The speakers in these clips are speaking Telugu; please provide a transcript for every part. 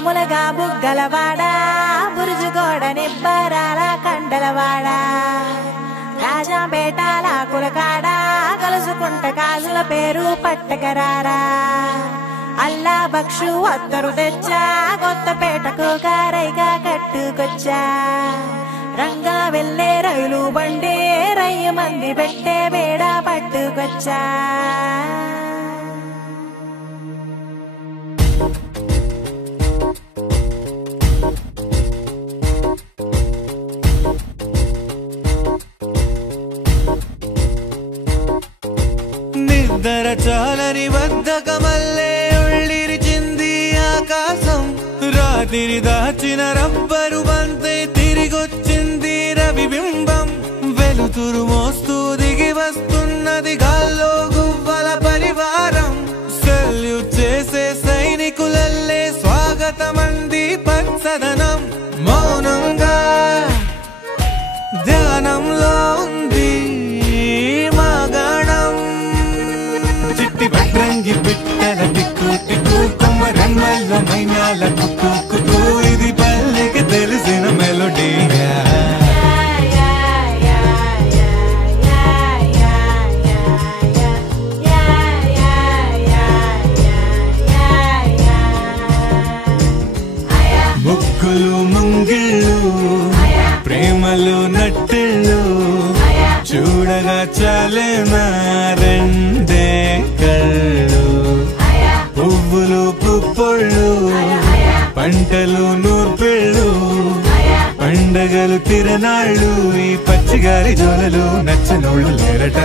మామూలుగా బుగ్గలవాడ బురుజుగోడ నిబ్బరాల కండలవాడ రాజాపేటాల కులకాడ కలుసుకుంట కాజుల పేరు పట్టకరారా అల్లా బక్షు అత్తరు తెచ్చా కొత్తపేటకు కారైగా కట్టుకొచ్చా రంగా వెళ్ళే రైలు బండి రయ్య మంది పెట్టే బేడ పట్టుకొచ్చా నిద్ర చాలని బద్ధకమల్లే ఉళ్ళిరిచింది ఆకాశం రాత్రి దాచిన రబ్బరు బంతే తిరిగొచ్చింది రవిబింబం వెలుతురు మోస్తూ దిగి వస్తున్నది గాల్లో గువ్వల పరివారం సెల్యూట్ చేసే సైనికులల్లే స్వాగతమంది పచ్చదనం మౌనంగా ధ్యానంలో ఉంది భద్రంగి బిట్టల టిక్కు టిక్కు కొమ్మరమ్మల్ల మైనాల కుక్కు కుక్కు ఇది పల్లెకి తెలిసిన మెలోడీయా ముగ్గులు ముంగిళ్ళు ప్రేమలు నట్టిళ్ళు చూడగా చాలేనా రెండే కళ్ళు పువ్వులు పుప్పొళ్ళు పంటలు నూర్పిళ్ళు పండగలు తిరనాళ్ళు ఈ పచ్చిగారి జోలలు నచ్చనోళ్ళు లేరట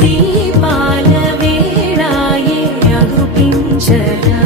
దీపాల వేళాయే అగుపించరా